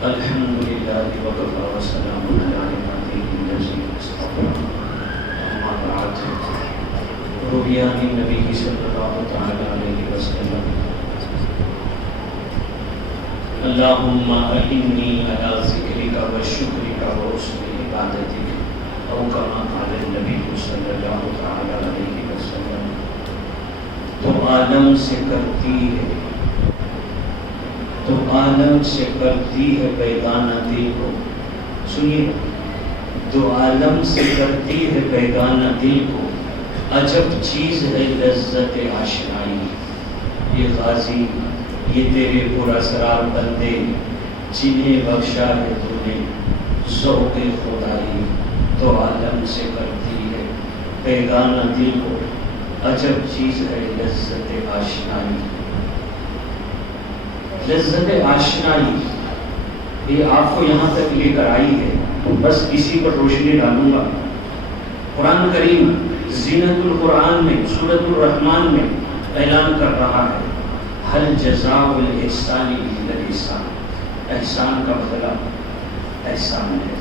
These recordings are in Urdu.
الحمد لله وكفى وسلام على عباده الذين اصطفى أما بعد روي عن النبي صلى الله تعالى عليه وسلم اللهم أعني على ذكرك وشكرك وحسن عبادتك أو كما قال النبي صلى الله تعالى عليه وسلم تو عالم سے کرتی ہے بیگانہ دل کو، سنیے، دو عالم سے کرتی ہے بیگانہ دل کو، عجب چیز ہے لذت آشنائی. یہ غازی، یہ تیرے پراسرار بندے جنہیں بخشا ہے تو نے ذوق خدائی، دو عالم سے کرتی ہے بیگانہ دل کو، عجب چیز ہے لذت آشنائی. لذت آشنائی یہ آپ کو یہاں تک لے کر آئی ہے، بس اسی پر روشنی ڈالوں گا. قرآن کریم زینت القرآن میں سورۃ الرحمن میں اعلان کر رہا ہے، هل جزاء الاحسان الا الاحسان، احسان کا بدلہ احسان ہے.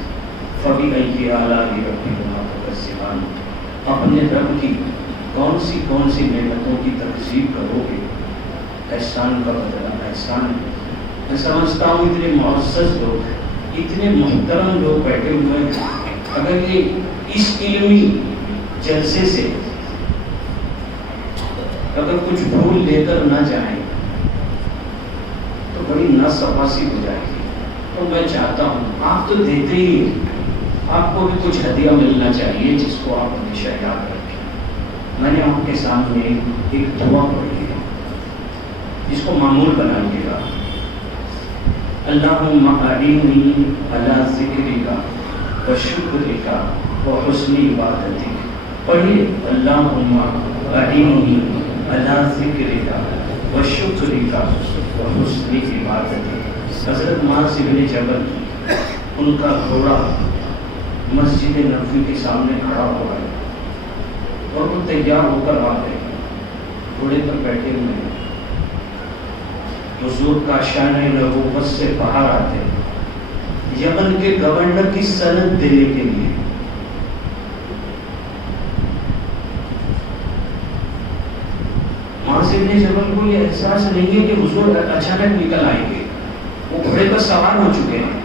فبأي آلاء ربكما تكذبان، اپنے رب کی کون سی نعمتوں کی تکذیب کرو گے؟ احسان کا بدلہ احسان ہے. میں سمجھتا ہوں اتنے معزز لوگ، اتنے محترم لوگ بیٹھے ہوئے ہیں، اگر یہ اس علمی جلسے سے اگر کچھ بھول لے کر نہ جائیں تو بڑی ناصفاسی ہو جائے گی. تو میں چاہتا ہوں، آپ تو دیتے ہی ہیں، آپ کو بھی کچھ ہدیہ ملنا چاہیے جس کو آپ ہمیشہ یاد رکھیں. میں نے آپ کے سامنے ایک دعا پڑھی ہے، جس کو معمول بنائیے گا. اللہم اعنی علی ذکرک و شکرک و حسن عبادتک. پڑھیے، اللہم اعنی علی ذکرک و شکرک و حسن عبادتک. حضرت معاذ بن جبل، ان کا گھوڑا مسجد نبوی کے سامنے کھڑا ہوا ہے اور وہ تیار ہو کر آ گئے، گھوڑے پر بیٹھے ہوئے ہیں. حضور کا شان نبوت سے باہر آتے یمن کے گورنر کی سند دینے کے لیے. معاذ بن جبل کو یہ احساس نہیں ہے کہ حضور اچانک نکل آئیں گے، وہ گھوڑے پر سوار ہو چکے ہیں.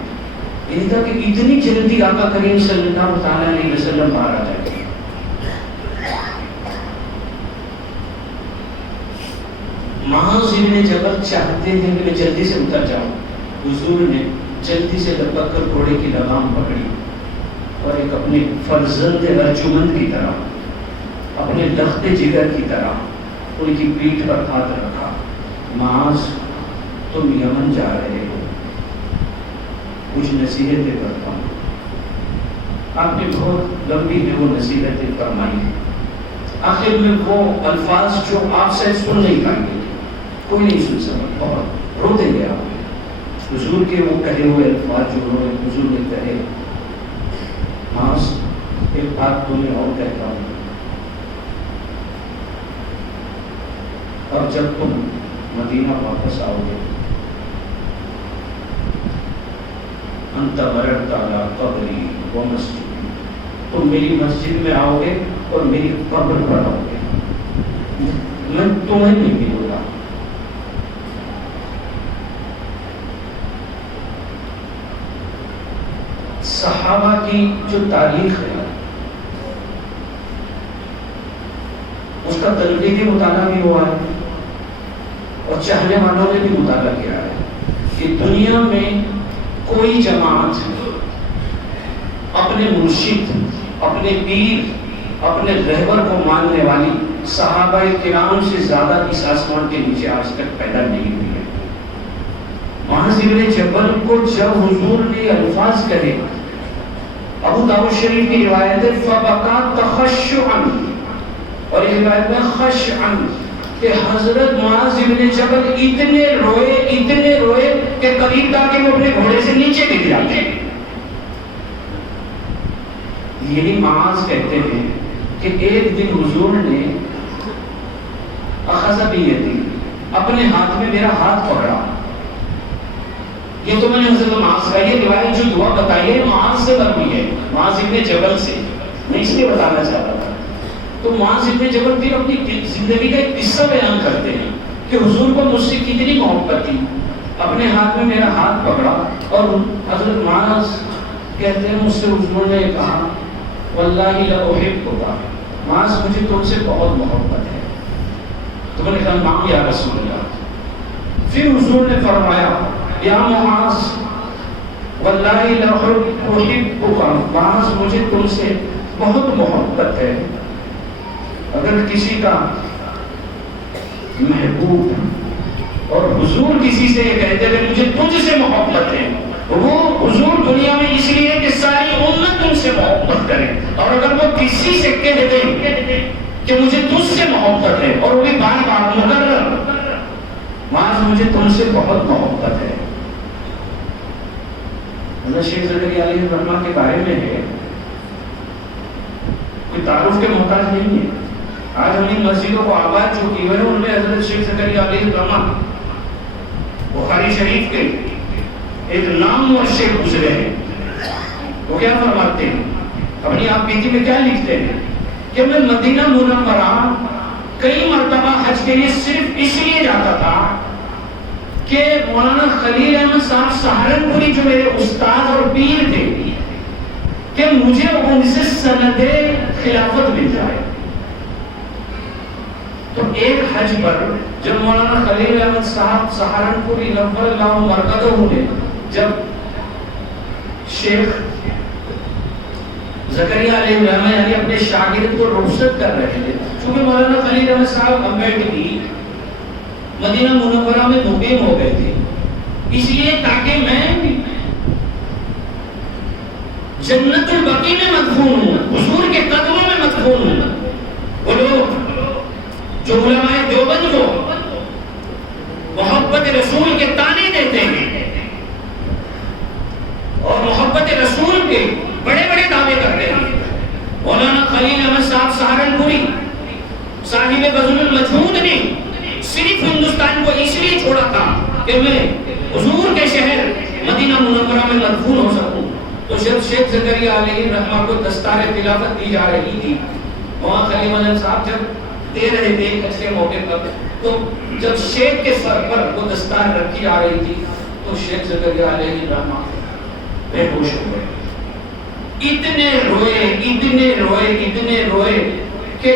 یہ تھا کہ اتنی جلدی آقا کریم صلی اللہ تعالی علیہ وسلم باہر آ جائیں گے. معاذ بن جبل چاہتے ہیں کہ میں جلدی سے اتر جاؤں. حضور نے جلدی سے لپک کر گھوڑے کی لگام پکڑی اور ایک اپنے فرزند ارجمند کی طرح، اپنے لخت جگر کی طرح ان کی پیٹھ پر ہاتھ رکھا. معاذ، تم یمن جا رہے ہو، کچھ نصیحتیں کرتا ہوں. آپ نے بہت لمبی ہے وہ نصیحتیں فرمائی. آخر میں وہ الفاظ جو آپ سے سن نہیں پائیں گے، کوئی نہیں سن سکتا، بہت رو دیں گے آپ. حضور کے وہ کہے ہوئے الفاظ جو انہوں نے حضور نے کہے، معاذ ایک بات تمہیں اور کہتا ہوں، اور جب تم مدینہ واپس آؤ گے، انت مررت علی قبری و مسجدی، تم میری مسجد میں آؤ گے اور میری قبر پر آؤ گے، میں تمہیں نہیں ملوں گا. صحابہ کی جو تاریخ ہے اس کا تنقیدی مطالعہ بھی ہوا ہے اور چاہنے والوں نے بھی مطالعہ کیا ہے کہ دنیا میں کوئی جماعت اپنے مرشد، اپنے پیر، اپنے رہبر کو ماننے والی صحابہ کرام سے زیادہ اس آسمان کے نیچے آج تک پیدا نہیں ہوئی ہے. معاذ بن جبل کو جب حضور نے الفاظ کہے، ابو داؤد شریف کی روایت ہے فبکا تخشعا، اور یہ روایت میں خشعا، کہ حضرت معاذ بن جبل اتنے روئے کہ قریب تھا کہ وہ اپنے گھوڑے سے نیچے گر جاتے. یہی معاذ کہتے ہیں کہ ایک دن حضور نے اخذ بیدی، اپنے ہاتھ میں میرا ہاتھ پکڑا یہ تو میں نے حضرت معاذ کا یہ روایت جو دعا بتائی ہے معاذ سے مروی ہے، معاذ ابن جبل سے، میں اس لیے بتانا چاہتا تھا۔ تو معاذ ابن جبل پھر اپنی زندگی کا ایک قصہ بیان کرتے ہیں کہ حضور کو مجھ سے کتنی محبت تھی، اپنے ہاتھ میں میرا ہاتھ پکڑا اور حضرت معاذ کہتے ہیں مجھ سے حضور نے کہا واللہ لاحبک، معاذ مجھے تم سے بہت محبت ہے۔ تو میں نے کہا نعم یا رسول اللہ۔ پھر حضور نے فرمایا یا معاذ واللہ لاحبک، معاذ مجھے تم سے بہت محبت ہے۔ اگر کسی کا محبوب اور حضور کسی سے یہ کہتے ہیں مجھے تجھ سے محبت ہے، وہ حضور دنیا میں اس لیے کہ ساری امت تم سے محبت کرے، اور اگر وہ کسی سے کہہ دے کہ مجھے تجھ سے محبت ہے اور وہ بھی بار بار مکرر، معاذ مجھے تم سے بہت محبت ہے۔ حضرت شیخ زکریا علیہ الرحمہ کے بارے میں ہے، کوئی تعارف کے محتاج نہیں ہے۔ آج ہم ان مسجدوں کو آباد جو کی ہوئے ہیں ان میں حضرت شیخ زکریا علیہ الرحمہ بخاری شریف کے ایک نام اور شیخ گزرے ہیں۔ وہ کیا فرماتے ہیں، اپنی آپ بیتی میں کیا لکھتے ہیں کہ میں مدینہ منورہ کئی مرتبہ حج کے لیے صرف اس لیے جاتا تھا کہ مولانا خلیل احمد صاحب سہارنپوری جو میرے استاد اور پیر تھے کہ مجھے ان سے سند خلافت مل جائے۔ تو ایک حج پر جب مولانا خلیل احمد صاحب سہارنپوری نور اللہ مرکزہ نے جب شیخ زکریا علیہ الرحمہ یعنی اپنے شاگرد کو رخصت کر رہے تھے، چونکہ مولانا خلیل احمد صاحب امبیڈکری مدینہ منورہ میں مقیم ہو گئے تھے، اس لیے تاکہ میں جنت البقیع میں مدفون ہوں، حضور کے قدموں میں مدفون ہوں۔ وہ لوگ جو علماء دیوبند کو محبت رسول کے تانے دیتے ہیں اور محبت رسول کے بڑے بڑے دعوے کرتے ہیں، مولانا خلیل احمد صاحب سہارنپوری صاحب بذل المجہود نے صرف ہندوستان کو اس لیے چھوڑا تھا کہ میں حضور کے شہر مدینہ منورہ میں مدفون ہو سکوں۔ تو جب شیخ زکریا علیہ الرحمہ کو دستار خلافت دی جا رہی تھی، وہاں خلیل احمد صاحب جب دے رہے تھے حج کے موقع پر، تو جب شیخ کے سر پر وہ دستار رکھی جا رہی تھی تو شیخ زکریا علیہ الرحمہ بے ہوش ہو گئے، اتنے روئے کہ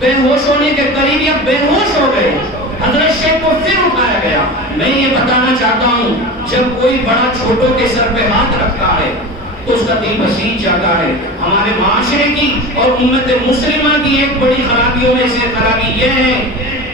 بے ہوش ہونے کے قریب یا بے ہوش ہو گئے۔ حضرت شیخ کو پھر اٹھایا گیا۔ میں یہ بتانا چاہتا ہوں جب کوئی بڑا چھوٹوں کے سر پہ ہاتھ رکھتا ہے تو اس کا دل بسیج جاتا ہے۔ ہمارے معاشرے کی اور امت مسلمہ کی ایک بڑی خرابیوں میں سے خرابی یہ ہے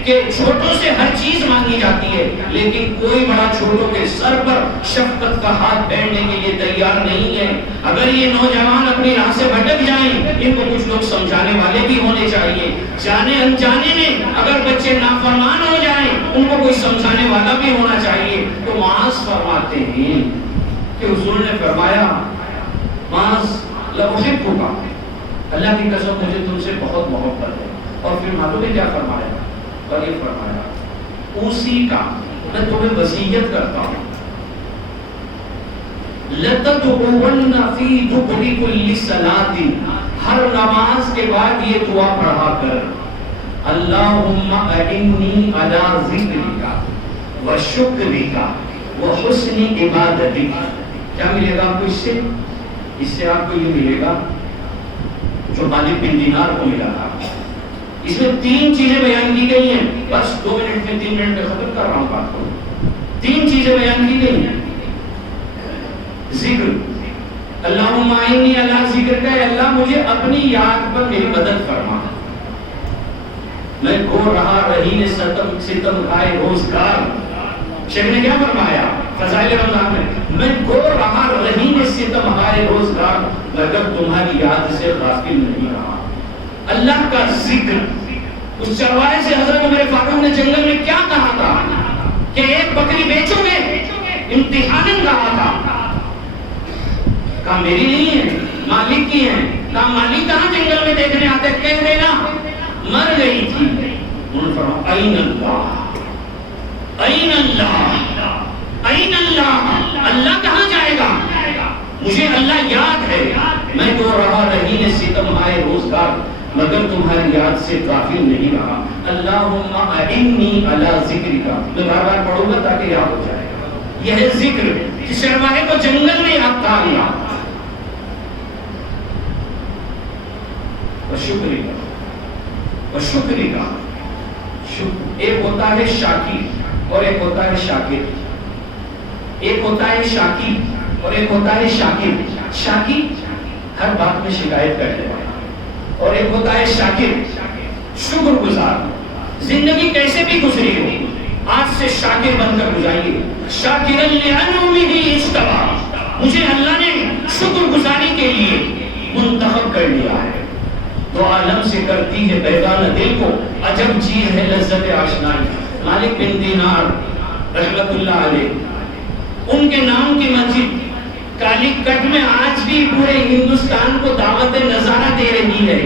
کہ چھوٹوں سے ہر چیز مانگی جاتی ہے، لیکن کوئی بڑا چھوٹوں کے سر پر شفقت کا ہاتھ پھیرنے کے لیے تیار نہیں ہے۔ اگر یہ نوجوان اپنی راہ سے بھٹک جائیں، ان کو کچھ لوگ سمجھانے والے بھی ہونے چاہیے۔ جانے انجانے میں اگر بچے نافرمان ہو جائیں، ان کو کوئی سمجھانے والا بھی ہونا چاہیے۔ تو معاذ فرماتے ہیں کہ حضور نے فرمایا معاذ لاحبک، اللہ کی قسم مجھے تم سے بہت محبت ہے۔ اور پھر معلوم ہے کیا فرمایا، اور یہ فرمایا اسی کا میں تمہیں وصیت کرتا ہوں لَتَدْعُوَنَّ فِي دُبُرِ كُلِّ صَلَاةٍ، ہر نماز کے بعد یہ دعا پڑھا کر اللہم اعنی علی ذکرک وشکرک وحسن عبادتک۔ کیا ملے گا آپ کو اس سے آپ کو یہ ملے گا جو مالک بن دینار کو ملا تھا۔ اس میں 3 چیزیں بیان کی گئی ہیں، بس 2 منٹ میں 3 منٹ میں ختم کر رہا ہوں بات کو۔ 3 چیزیں بیان کی گئی ہیں۔ ذکر، اللہم اعنی علی ذکرک، اللہ مجھے اپنی یاد پر میری مدد فرما۔ میں گو رہا رہی ستم کھائے روزگار، شیخ نے کیا فرمایا فضائل رمضان میں گو رہا رہی ستم کھائے روزگار مگر تمہاری یاد سے غافل نہیں رہا۔ اللہ کا ذکر، اس چرواہے سے حضرت عمر فاروق نے جنگل میں کیا کہا تھا کہ ایک بکری بیچو گے، امتحاناً کہا تھا، کہا میری نہیں ہے مالک کی ہے، کہا مالک کہاں جنگل میں دیکھنے آتے، کہہ دینا مر گئی تھی۔ انہوں نے فرمایا این اللہ، این اللہ، اللہ کہاں جائے گا؟ مجھے اللہ یاد ہے، میں تو رہا رہی ستم آئے روزگار، مگر تمہاری یاد سے غافل نہیں رہا۔ اللہم اعنی علی ذکرک، میں بار بار پڑھوں گا تاکہ یاد ہو جائے۔ یہ ہے ذکر، شرمائے کو جنگل میں یاد تھا اللہ۔ شکری کا ایک ہوتا ہے شاکر اور ایک ہوتا ہے شاکر، ایک ہوتا ہے شاکر اور ایک ہوتا ہے شاکر۔ شاکر ہر بات میں شکایت کرنے والا، اور ایک ہوتا ہے شاکر شکر گزار۔ زندگی کیسے بھی گزری ہو، آج سے شاکر بن کر گزاریے۔ شاکرا لانعمہ اجتبی، مجھے اللہ نے شکر گزاری کے لیے منتخب کر لیا ہے۔ تو عالم سے کرتی ہے بیگانہ دل کو، عجب چیز ہے لذت آشنائی۔ مالک بن دینار رحمت اللہ علیہ، ان کے نام کی مسجد کالی کٹ میں آج بھی پورے ہندوستان کو دعوت نظارہ دے رہی ہے،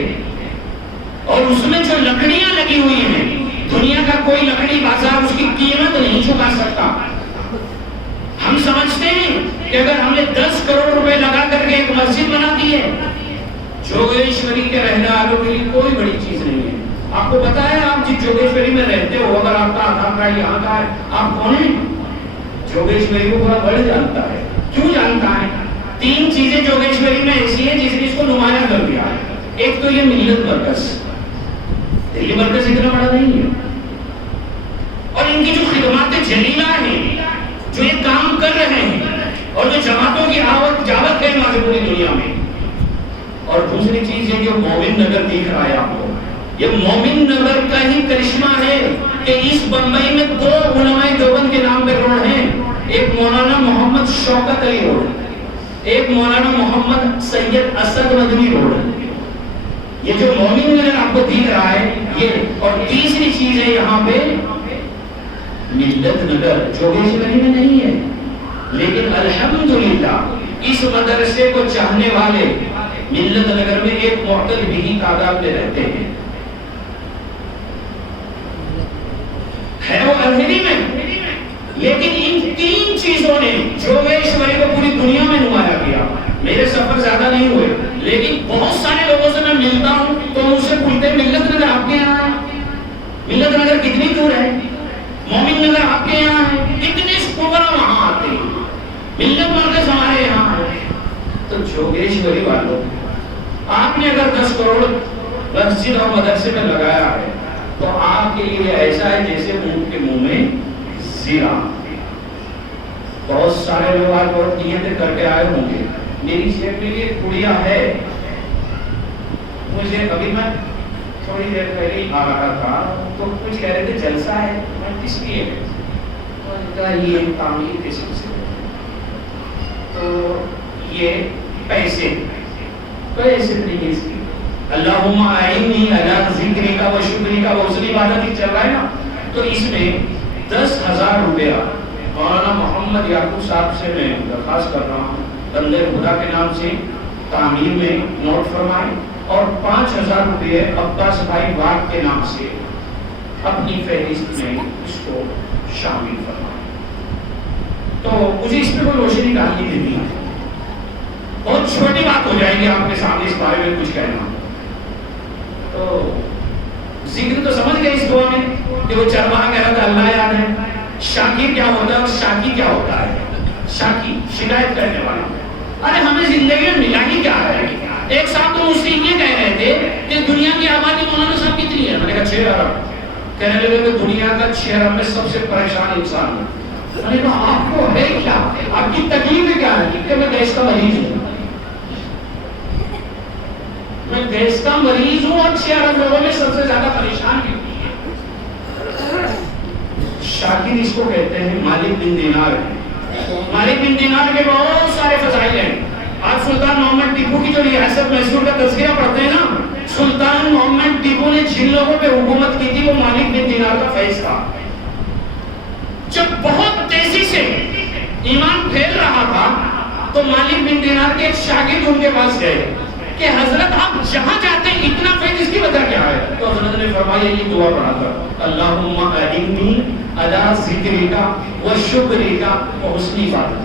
اور اس میں جو لکڑیاں لگی ہوئی ہیں، دنیا کا کوئی لکڑی بازار اس کی قیمت نہیں چکا سکتا۔ ہم سمجھتے ہیں کہ اگر ہم نے 10 کروڑ روپے لگا کر کے ایک مسجد بنا دی ہے، جوگیشوری کے رہنے والوں کے لیے کوئی بڑی چیز نہیں ہے۔ آپ کو پتا ہے آپ جس جوگیشوری میں رہتے ہو، اگر آپ کا آدھار کارڈ یہاں کا ہے، آپ کون ہیں؟ جوگیشوری کو بڑا بڑھ جانتا ہے۔ کیوں جانتا ہے؟ 3 چیزیں جوگیشوری میں ایسی ہیں جس نے اس کو نمایاں کر دیا ہے۔ ایک تو یہ ملت مرکز، دلی مرکز اتنا بڑا نہیں ہے، اور ان کی جو خدمات جلیلہ ہیں، جو یہ کام کر رہے ہیں، اور جو جماعتوں کی آوت جاوت ہے پوری دنیا میں۔ اور دوسری چیز یہ جو مومن نگر دیکھ رہا ہے آپ کو، یہ مومن نگر کا ہی کرشمہ ہے کہ اس بمبئی میں 2 علماء دیوبند کے نام پہ روڈ ہیں، ایک مولانا محمد شوکت علی روڈ، ایک مولانا محمد سید اسد مدنی روڈ۔ یہ جو مومن نگر آپ کو دیکھ رہا ہے یہ، اور تیسری چیز ہے یہاں پہ ملت نگر، جوگیشوری میں نہیں ہے، لیکن الحمدللہ اس مدرسے کو چاہنے والے ملت نگر میں ایک معتدل بھی تعداد میں رہتے ہیں۔ ہے وہ اندھیری میں، لیکن ان 3 چیزوں نے جوگیشوری کو پوری دنیا میں نمایاں کیا۔ میرے سفر زیادہ نہیں ہوئے، لیکن بہت سارے لوگوں سے میں ملتا ہوں تو مجھ سے پوچھتے ہیں ملت نگر آپ کے یہاں ہے؟ ملت نگر کتنی دور ہے؟ مومن نگر آپ کے یہاں ہے؟ کتنے پروگرام وہاں آتے ہیں، ملت مرکز ہمارے یہاں ہے۔ تو جوگیشوری والوں، آپ نے اگر 10 کروڑ مسجد اور مدرسے میں لگایا ہے تو آپ کے لیے ایسا ہے جیسے اونٹ کے منہ میں زیرہ۔ بہت سارے لوگ آج بہت نیتیں کر کے آئے ہوں گے۔ میری جیب میں یہ گڑیا ہے، مجھے ابھی میں تھوڑی دیر پہلے آ رہا تھا تو کچھ کہہ رہے تھے جلسہ ہے، میں کس لیے؟ یہ تعمیر کے سلسلے، تو یہ پیسے نہیں اس کی۔ اللہم اعنی علی ذکرک و شکرک، وہ اس عبادت ہی چل رہا ہے نا، تو اس میں 10,000 روپیہ مولانا محمد یعقوب صاحب سے میں درخواست کر رہا ہوں، بندے خدا کے نام سے تعمیر میں نوٹ فرمائیں، اور 5,000 روپے عباس بھائی واٹ کے نام سے اپنی فہرست میں اس کو شامل فرمائیں۔ تو مجھے اس پہ کوئی روشنی ڈالنی نہیں ہے، بہت چھوٹی بات ہو جائے گی آپ کے سامنے اس بارے میں کچھ کہنا۔ تو ذکر تو سمجھ گئے اس دعا میں کہ وہ چرواہا کہہ رہا تھا اللہ یاد ہے۔ شاکر کیا ہوتا ہے اور شاکی کیا ہوتا ہے؟ شاکی شکایت کرنے والا، ارے ہمیں زندگی میں ملا ہی کیا ہے؟ ایک صاحب تو مجھ سے یہ کہہ رہے تھے کہ دنیا کی آبادی مولانا صاحب کتنی ہے؟ میں نے کہا 6 ارب۔ کہنے لگے کہ دنیا کا 6 ارب میں سب سے پریشان انسان ہے۔ میں نے کہا آپ کو ہے کیا؟ آپ کی تکلیف کیا ہے؟ کہ میں گیس کا مریض ہوں، میں گیس کا مریض ہوں، اور 6 ارب لوگوں میں سب سے زیادہ پریشان ہے۔ شاکر اس کو کہتے ہیں۔ مالک بن دینار ہے، مالک بن دینار کے بہت سارے فضائل ہیں۔ آج سلطان محمد ٹیپو کی جو ریاست میسور کا تذکرہ پڑھتے ہیں نا، سلطان محمد ٹیپو نے جن لوگوں پہ حکومت کی تھی وہ مالک بن دینار کا فیض تھا۔ جب بہت تیزی سے ایمان پھیل رہا تھا تو مالک بن دینار کے ایک شاگرد ان کے پاس گئے کہ حضرت آپ جہاں جاتے ہیں اتنا فیض، اس کی وجہ کیا ہے؟ تو حضرت نے فرمایا یہ دعا پڑھا کر، اللہم اعنی علی ذکرک و شکرک و حسن عبادتک۔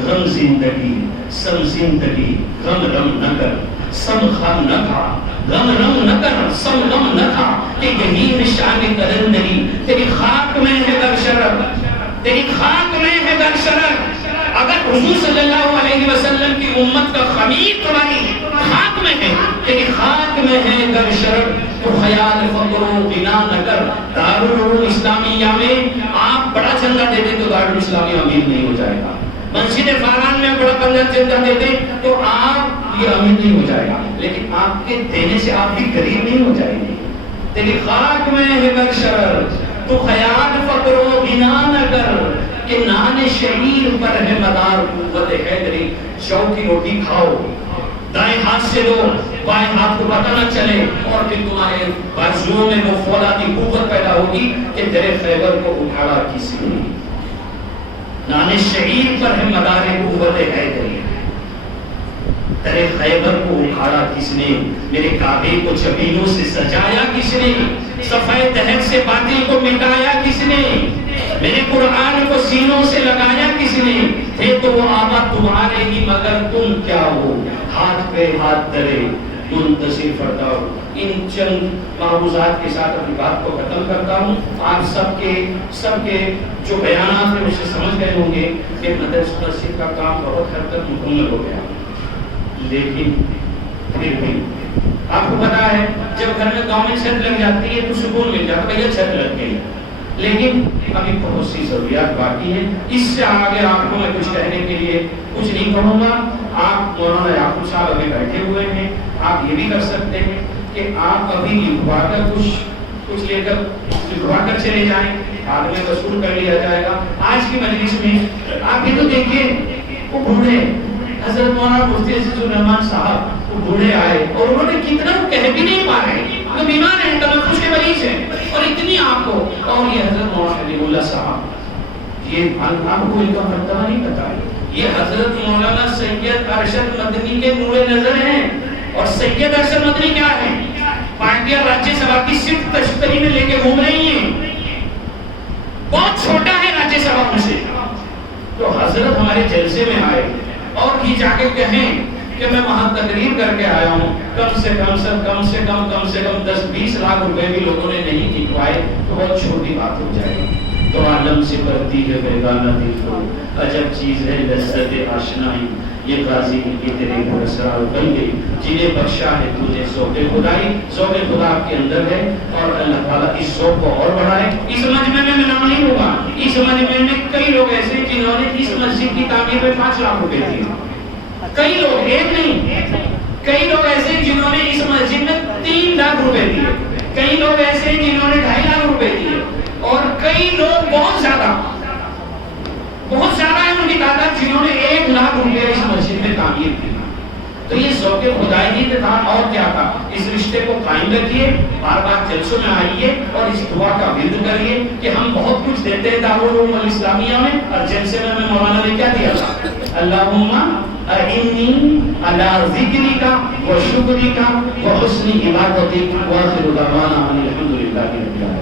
غم زندگی سم زندگی غم رم نہ کر سم خم نہ کھا غم رم نہ کر سم غم نہ کھا کہ یہی نشان کرندگی تیری خاک میں ہے در شرر تیری خاک میں ہے در شرر اگر حضور صلی اللہ علیہ وسلم کی امت کا خمیر تمہاری خاک میں ہے تیری خاک میں ہے در شرر تو خیال فقر و غنا نہ کر دارالعلوم اسلامیہ میں آپ بڑا چندہ دے دیں تو دارالعلوم اسلامیہ امیر نہیں ہو جائے گا مسجد فاران میں بڑا پنجر چندہ دے دیں تو آپ یہ امیر نہیں ہو جائے گا لیکن آپ کے دینے سے آپ بھی غریب نہیں ہو جائیں گے تیری خاک میں ہے در شرر تو خیال فقر و غنا نہ کر کہ نان شعیر پر ہے مدار قوت حیدری جو کی روٹی کھاؤ دائیں ہاتھ سے دو بائیں ہاتھ کو پتہ نہ چلے اور پھر تمہارے بازوؤں میں وہ فولادی قوت پیدا ہوگی کہ تیرے خیبر کو اٹھاڑا کسی نے نان شعیر پر ہے مدار قوت حیدری تیرے خیبر کو اکھاڑا کس نے میرے کعبے کو چھبینوں سے سجایا کس نے صفحہ دہر سے باطل کو مٹایا کس نے میرے قرآن کو سینوں سے لگایا کس نے تھے تو وہ آباد تمہارے ہی مگر تم کیا ہو ہاتھ پہ ہاتھ درے منتصر فردا ہو ان چند معروضات کے ساتھ اپنی بات کو ختم کرتا ہوں آپ سب کے جو بیانات ہیں اسے سمجھ گئے ہوں گے کہ مدرسہ مسجد کا کام بہت حد تک مکمل ہو گیا لیکن پھر بھی آپ کو پتا ہے جب گھر میں گاؤں میں چھت لگ جاتی ہے تو سکون مل جاتا ہے بھیا چھت لگ گئی لیکن ابھی بہت سی ضروریات باقی ہیں اس سے آگے آپ کو میں کچھ کہنے کے لیے کچھ نہیں کہوں گا آپ مولانا یعقوب صاحب ابھی بیٹھے ہوئے ہیں آپ یہ بھی کر سکتے ہیں کہ آپ ابھی لکھوا کر کچھ لے کر لکھوا کر چلے جائیں بعد میں وصول کر لیا جائے گا آج کی مجلس میں آپ یہ تو دیکھیے وہ بوڑھے حضرت مولانا مفتی عزیز الرحمان صاحب وہ بوڑھے آئے اور انہوں نے کتنا کہہ بھی نہیں پا رہے وہ بیمار ہیں تنفس کے مریض ہیں اور اتنی آپ کو اور یہ حضرت مولانا حبیب اللہ صاحب یہ آپ کو ان کا مرتبہ نہیں پتا ہے یہ حضرت مولانا سید ارشد مدنی کے نور نظر ہیں اور سید ارشد مدنی کیا ہے پارٹیاں راجیہ سبھا کی صرف تشتری میں لے کے گھوم رہی ہیں بہت چھوٹا ہے راجیہ سبھا میں سے تو حضرت ہمارے جلسے میں آئے اور یہ جا کے کہیں کہ میں وہاں تقریر کر کے آیا ہوں کم سے کم 10-20 لاکھ روپے بھی لوگوں نے نہیں نکلوائے تو بہت چھوٹی بات ہو جائے گی تو عالم سے بڑھتی ہے بیگانہ دل کو عجب چیز ہے لذت آشنائی یہ غازی کی تیرے گھر اسرار بن گئی جنہیں بخشا ہے تو نے ذوق خدائی ذوق خدا آپ کے اندر ہے اور اللہ تعالیٰ اس ذوق کو اور بڑھائے اس مجمع میں نام نہیں ہوگا اس مجمع میں کئی لوگ ایسے جنہوں نے اس مسجد کی تعمیر میں 5 لاکھ روپے دیے کئی لوگ ایک نہیں کئی لوگ ایسے جنہوں نے اس مسجد میں 3 لاکھ روپے دیے کئی لوگ ایسے جنہوں نے 2.5 لاکھ روپے دیے اور کئی لوگ بہت زیادہ ہے ان کی تعداد جنہوں نے 1 لاکھ روپے اس مسجد میں تعمیر کی تو یہ ذوق خدائی تھا اور کیا تھا اس رشتے کو قائم رکھیے بار بار جلسوں میں آئیے اور اس دعا کا ورد کریے کہ ہم بہت کچھ دیتے ہیں دارالعلوم الاسلامیہ میں اور جلسے میں مولانا نے کیا دیا تھا اللہم اعنی علی ذکرک و شکرک و حسن عبادتک و آخر دعوانا الحمدللہ رب العالمین